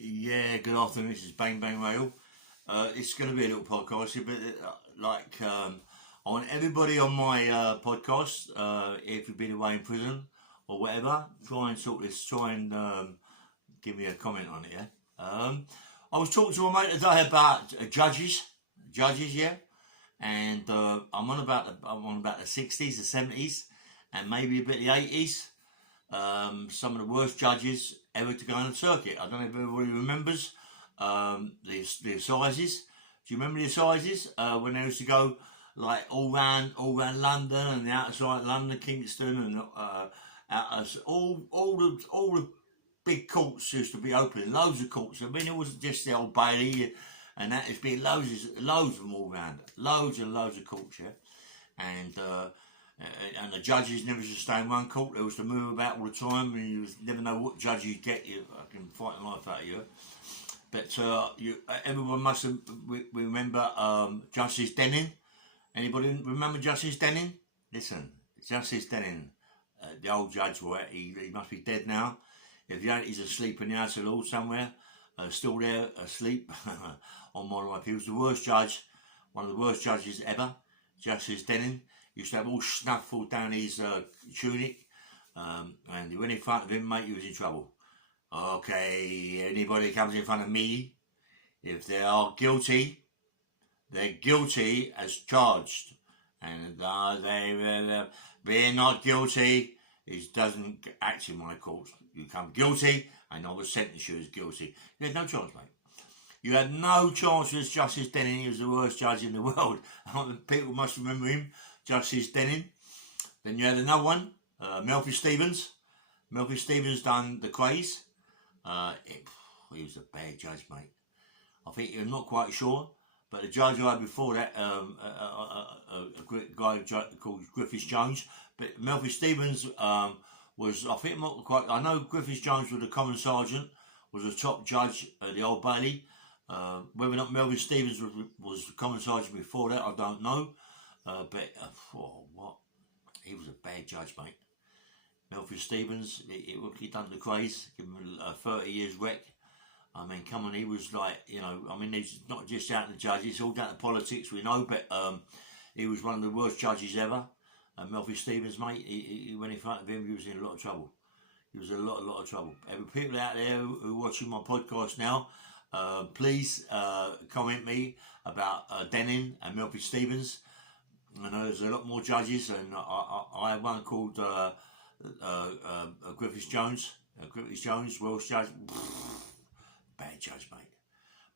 Yeah, good afternoon. This is Bang Bang Rail. It's going to be a little podcast here, but I want everybody on my podcast, if you've been away in prison or whatever, try and sort this, try and give me a comment on it, yeah? I was talking to my mate today about judges, yeah? And I'm on about the 60s, the 70s, and maybe a bit of the 80s. Some of the worst judges ever to go on the circuit. I don't know if everybody remembers the assizes. Do you remember the assizes when they used to go like all round London and the outside London, Kingston, and all the big courts used to be open. Loads of courts. I mean, it wasn't just the Old Bailey, and that has been loads of them all round. Loads and loads of courts, yeah. And the judges never used to stay in one court. They used to move about all the time, and you never know what judge you'd get. You can fight the life out of you. But everyone must remember Justice Denning. Anybody remember Justice Denning? Listen, Justice Denning, the old judge, right? He must be dead now. If he ain't, he's asleep in the House of Lords somewhere, still there, asleep on my life. He was the worst judge, one of the worst judges ever, Justice Denning. He used to have all snuffled down his tunic, and when in front of him, mate, he was in trouble. Okay, anybody comes in front of me, if they are guilty, they're guilty as charged. And they're not guilty, it doesn't act in my court. You come guilty, and I will sentence you as guilty. You had no chance, mate. You had no chance as Justice Denning. He was the worst judge in the world. People must remember him, Justice Denning. Then you had another one, Melfi Stevens. Melfi Stevens done the krays. He was a bad judge, mate. I think you're not quite sure, but the judge I had before that, a guy called Griffiths Jones. But Melfi Stevens was, I think, not quite. I know Griffiths Jones was the common sergeant, was a top judge at the Old Bailey. Whether or not Melvin Stevens was the common sergeant before that, I don't know. What? He was a bad judge, mate. Melvin Stevens, he done the krays, give him a 30 years wreck. I mean, come on, he was like, he's not just out to the judges, it's all down to politics, we know, but he was one of the worst judges ever. Melvin Stevens, mate, he went in front of him, he was in a lot of trouble. He was in a lot of trouble. Every people out there who are watching my podcast now, please comment me about Denning and Melfi Stevens. I know there's a lot more judges, and I have one called Griffiths Jones. Griffiths Jones, Welsh judge. Bad judge, mate.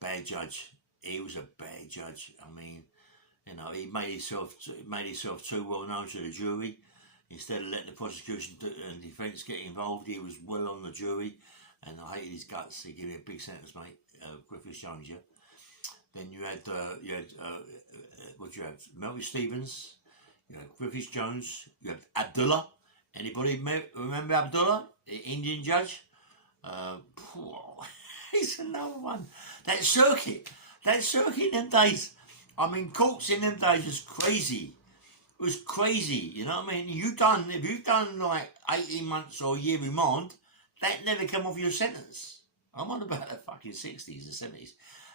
Bad judge. He was a bad judge. I mean, he made himself too well known to the jury. Instead of letting the prosecution and defence get involved, he was well on the jury, and I hated his guts. He gave me a big sentence, mate. Griffiths Jones, yeah. Then you had what you have? Melvin Stevens, you had Griffiths Jones, you had Abdullah. Anybody remember Abdullah, the Indian judge? He's another one. That circuit in them days. I mean, courts in them days was crazy. It was crazy, you know what I mean? If you've done like 18 months or a year remand, that never come off your sentence. I'm on about the fucking 60s and 70s.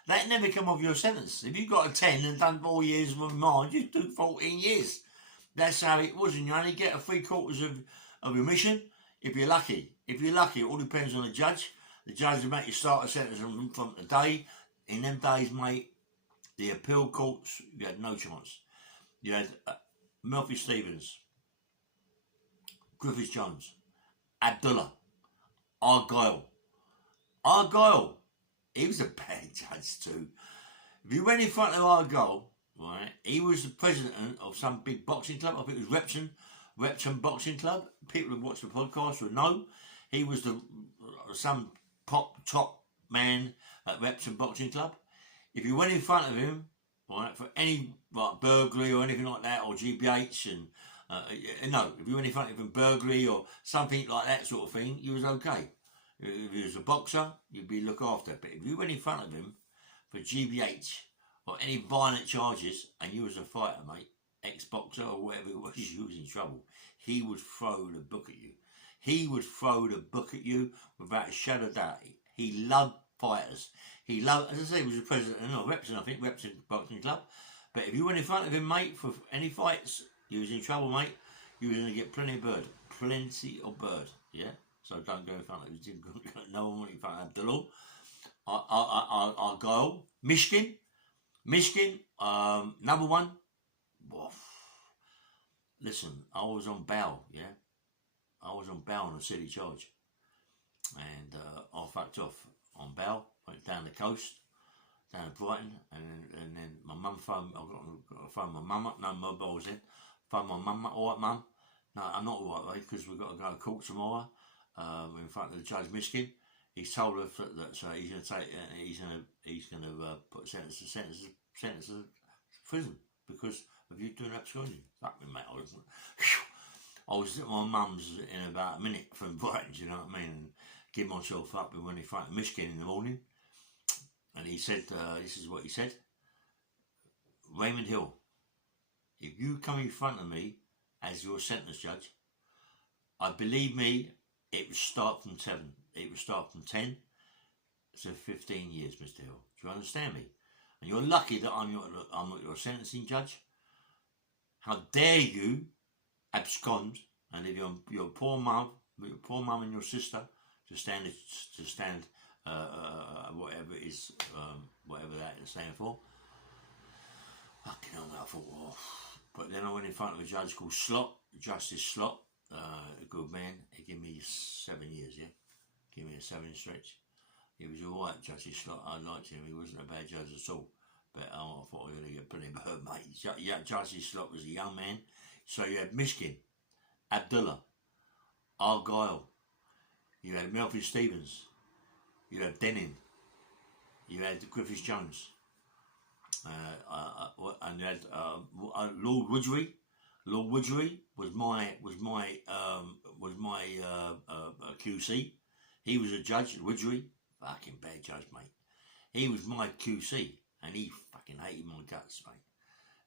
That never come off your sentence. If you got a 10 and done 4 years of remand, you do 14 years. That's how it was, and you only get a 3/4 of remission if you're lucky. If you're lucky, it all depends on the judge. The judge will make you start a sentence from the day. In them days, mate, the appeal courts, you had no chance. You had Melfi Stevens, Griffiths Jones, Abdullah, Argyle, he was a bad judge too. If you went in front of Argyle, right, he was the president of some big boxing club. I think it was Repton Boxing Club. People who watch the podcast will know. He was some top man at Repton Boxing Club. If you went in front of him, right, for any like burglary or anything like that, or GBH, and if you went in front of him burglary or something like that sort of thing, you was okay. If he was a boxer, you'd be looked after. But if you went in front of him for GBH or any violent charges, and you was a fighter, mate, ex-boxer or whatever it was, you was in trouble. He would throw the book at you. He would throw the book at you without a shadow of doubt. He loved fighters. He loved, as I say, he was the president of Repton, I think, Repton Boxing Club. But if you went in front of him, mate, for any fights, you was in trouble, mate. You was going to get plenty of bird. Plenty of bird, yeah? So don't go in front of him. No one went in front of Abdullah. Argyle. Michigan, number one. Woof. Listen, I was on bail, yeah? I was on bail on a silly charge. And I fucked off on bail, went down the coast, down to Brighton, and then my mum phoned, I got to phone my mum up, no mobile was in, phone my mum up, alright mum? No, I'm not alright, mate, because we've got to go to court tomorrow, in front of the Judge Miskin. He's told her that he's going to take, he's going to put sentence to prison because of you doing absconding. Fuck me, mate. I was at my mum's in about a minute from Brighton, you know what I mean, and give myself up when he front of Michigan in the morning. And he said, this is what he said: Raymond Hill, if you come in front of me as your sentence judge, I believe me, it would start from 10. It would start from 10 to 15 years, Mr. Hill. Do you understand me? And you're lucky that I'm not your sentencing judge. How dare you abscond and leave your poor mum and your sister to stand whatever it is, whatever that is standing for. Fucking hell, I thought, oh. But then I went in front of a judge called Slot, Justice Slot, a good man. He gave me 7 years, yeah? Give me a 7 stretch. He was alright, Justice Slot. I liked him. He wasn't a bad judge at all. But I thought I was going to get plenty of bird, mate. Justice Slot was a young man. So you had Mishkin, Abdullah, Argyle, you had Melvin Stevens, you had Denning, you had Griffiths Jones, and you had Lord Woodgery. Lord Woodgery was my QC. He was a judge. Woodgery, fucking bad judge, mate. He was my QC, and he fucking hated my guts, mate.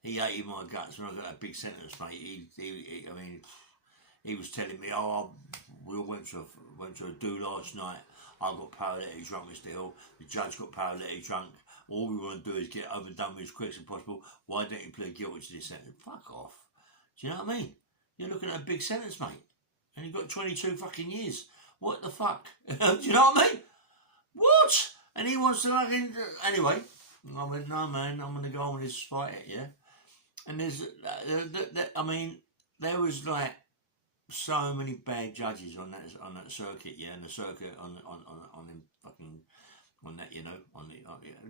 He hated my guts when I got that big sentence, mate. I mean, he was telling me, oh, we all went to a do last night. I got paralytic drunk, Mr. Hill. The judge got paralytic drunk. All we want to do is get over and done with as quick as possible. Why don't you plead guilty to this sentence? Fuck off. Do you know what I mean? You're looking at a big sentence, mate. And you've got 22 fucking years. What the fuck? Do you know what I mean? What? And he wants to fucking... Anyway, I went, no, man, I'm going to go on with this fight, yeah? And there's... I mean, there was like so many bad judges on that circuit, yeah? And the circuit on them fucking... On that, you know,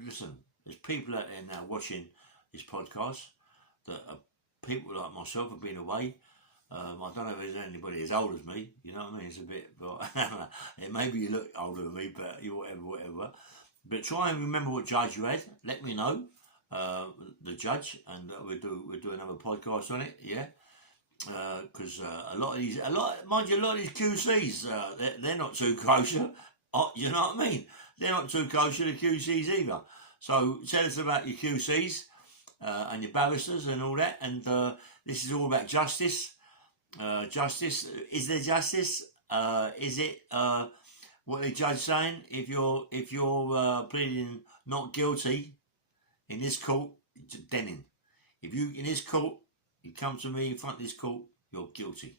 listen, there's people out there now watching this podcast that are people like myself have been away. I don't know if there's anybody as old as me, you know what I mean? It's a bit, but maybe you look older than me, but you whatever. But try and remember what judge you had. Let me know, the judge, and we'll do another podcast on it, yeah. Because a lot of these QCs, they're not too kosher. You know what I mean? They're not too kosher, the QCs either. So tell us about your QCs and your barristers and all that. And this is all about justice. Justice. Is there justice? Is it what the judge saying? If you're pleading not guilty in this court, Denning. If you in this court, you come to me in front of this court, you're guilty.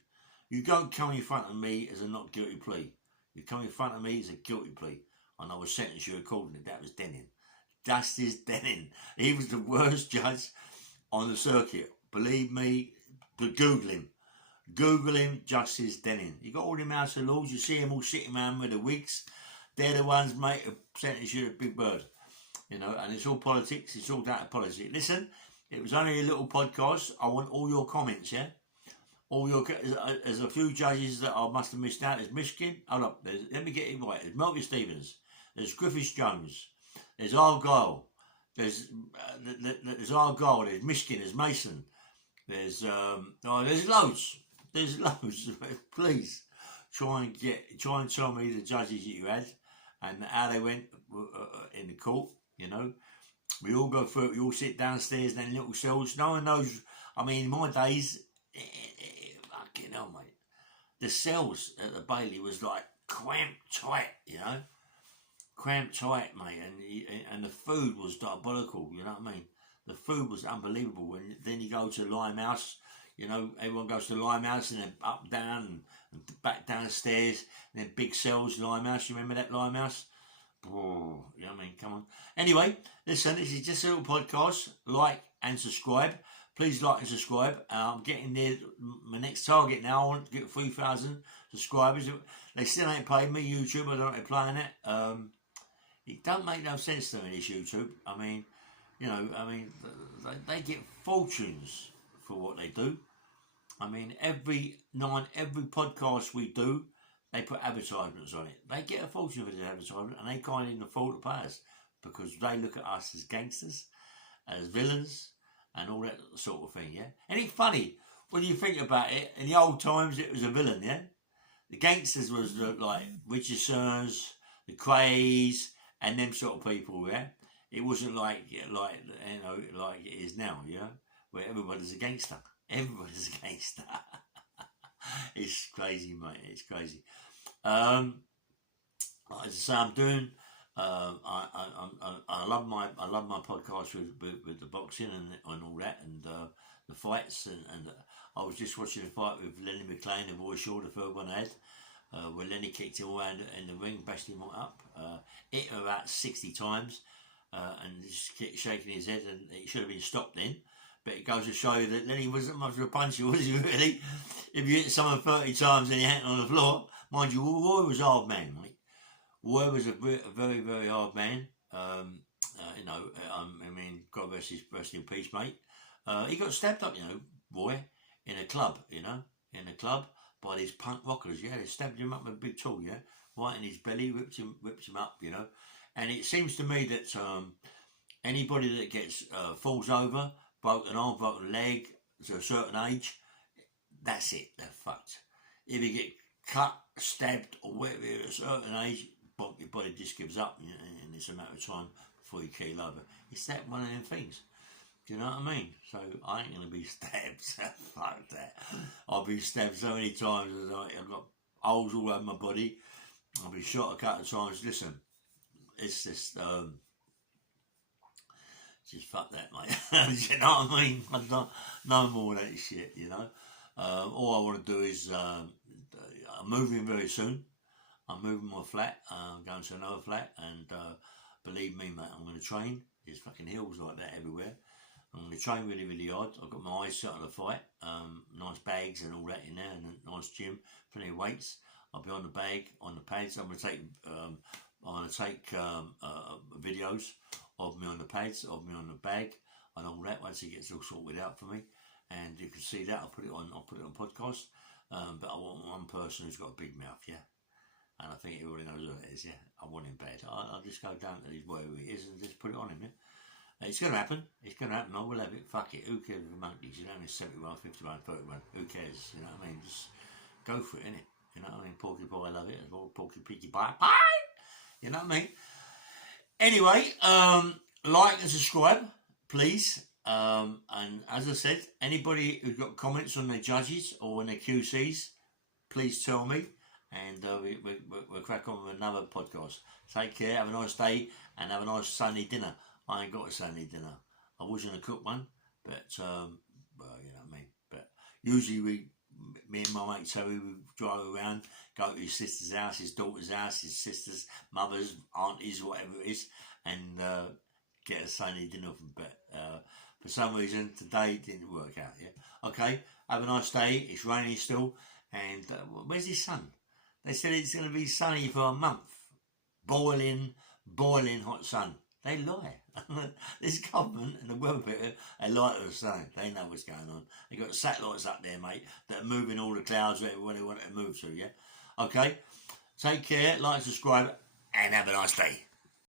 You don't come in front of me as a not guilty plea. You come in front of me as a guilty plea, and I will sentence you accordingly. That was Denning. Justice Denning. He was the worst judge on the circuit. Believe me, Google him. Google him, Justice Denning. You got all them House of Lords, you see them all sitting around with the wigs. They're the ones, mate, who sentence you to Big Bird. You know, and it's all politics, it's all down to politics. Listen, it was only a little podcast. I want all your comments, yeah? There's a few judges that I must have missed out. There's Michigan. Hold up. Let me get it right. There's Melvin Stevens. There's Griffiths Jones. There's Argyle. There's Argyle. There's Michigan. There's Mason. There's loads. There's loads. Please try and tell me the judges that you had and how they went in the court. You know, we all go through it. We all sit downstairs in little cells. No one knows. I mean, in my days. Fucking hell, mate. The cells at the Bailey was like cramped tight, you know. cramped tight, mate, and the food was diabolical. You know what I mean? The food was unbelievable. And then you go to Limehouse. You know, everyone goes to Limehouse and then up, down, and back downstairs. And then big cells, Limehouse. You remember that Limehouse? Oh, you know what I mean? Come on. Anyway, listen, this is just a little podcast. Like and subscribe. Please like and subscribe. I'm getting there. My next target now, I want to get 3,000 subscribers. They still ain't paid me, YouTube. I don't know if they're playing it. It don't make no sense to me, this YouTube. I mean, you know, they get fortunes for what they do. I mean, every podcast we do, they put advertisements on it. They get a fortune for this advertisement, and they can't even afford to pay us because they look at us as gangsters, as villains, and all that sort of thing, yeah? And it's funny, when you think about it, in the old times, it was a villain, yeah? The gangsters was like Richardsons, the Krays, and them sort of people, yeah? It wasn't like you know, like it is now, yeah? Where everybody's a gangster. Everybody's a gangster. It's crazy, mate. It's crazy. As I say, I'm doing. I love my podcast with the boxing and all that, and the fights, and I was just watching a fight with Lenny McLean and Roy Shaw, the third one I had, where Lenny kicked him around in the ring, bashed him up, hit him about 60 times, and just kept shaking his head, and it should have been stopped then. But it goes to show you that Lenny wasn't much of a puncher, was he, really? If you hit someone 30 times and he hit on the floor, mind you, Roy was a hard man, mate. Roy was a very, very hard man. You know, I mean, God rest in peace, mate. He got stabbed up, you know, Roy, in a club, you know, by these punk rockers, yeah. They stabbed him up with a big tool, yeah, right in his belly, ripped him up, you know. And it seems to me that anybody that gets falls over, broken arm, broken leg, to a certain age, that's it, they're fucked. If you get cut, stabbed, or whatever at a certain age, your body just gives up, and it's a matter of time before you keel over. It's that one of them things. Do you know what I mean? So I ain't gonna be stabbed. Fuck that. I've been stabbed so many times. I've got holes all over my body. I've been shot a couple of times. Listen, it's just fuck that, mate. You know what I mean? No more of that shit. You know. All I want to do is I'm moving very soon. I'm moving my flat. I'm going to another flat, and believe me, mate, I'm going to train. There's fucking hills like that everywhere. I'm going to train really, really hard. I've got my eyes set on the fight. Nice bags and all that in there, and a nice gym, plenty of weights. I'll be on the bag, on the pads. I'm going to take videos of me on the pads, of me on the bag, and all that once it gets all sorted out for me. And you can see that. I'll put it on podcast. But I want one person who's got a big mouth, yeah. And I think everybody knows who it is, yeah. I want him bad. I'll just go down to wherever he is and just put it on him, yeah. It's going to happen. It's going to happen. I will have it. Fuck it. Who cares with the monkeys? You know, it's 71, 51, 31. Who cares? You know what I mean? Just go for it, innit? You know what I mean? Porky pie, I love it. Porky piggy pie. You know what I mean? Anyway, like and subscribe, please. And as I said, anybody who's got comments on their judges or on their QCs, please tell me. And we'll crack on with another podcast. Take care, have a nice day, and have a nice Sunday dinner. I ain't got a Sunday dinner. I was going to cook one, but, well, you know what I mean. But usually me and my mate Terry, we drive around, go to his sister's house, his daughter's house, his sister's, mother's, aunties, whatever it is, and get a Sunday dinner from. But for some reason, today it didn't work out, yeah. Okay, have a nice day. It's raining still. And where's his sun? They said it's going to be sunny for a month. Boiling hot sun. They lie. This government and the weather people, they lie to the sun. They know what's going on. They got satellites up there, mate, that are moving all the clouds where they want to move to, yeah? Okay? Take care, like, subscribe, and have a nice day.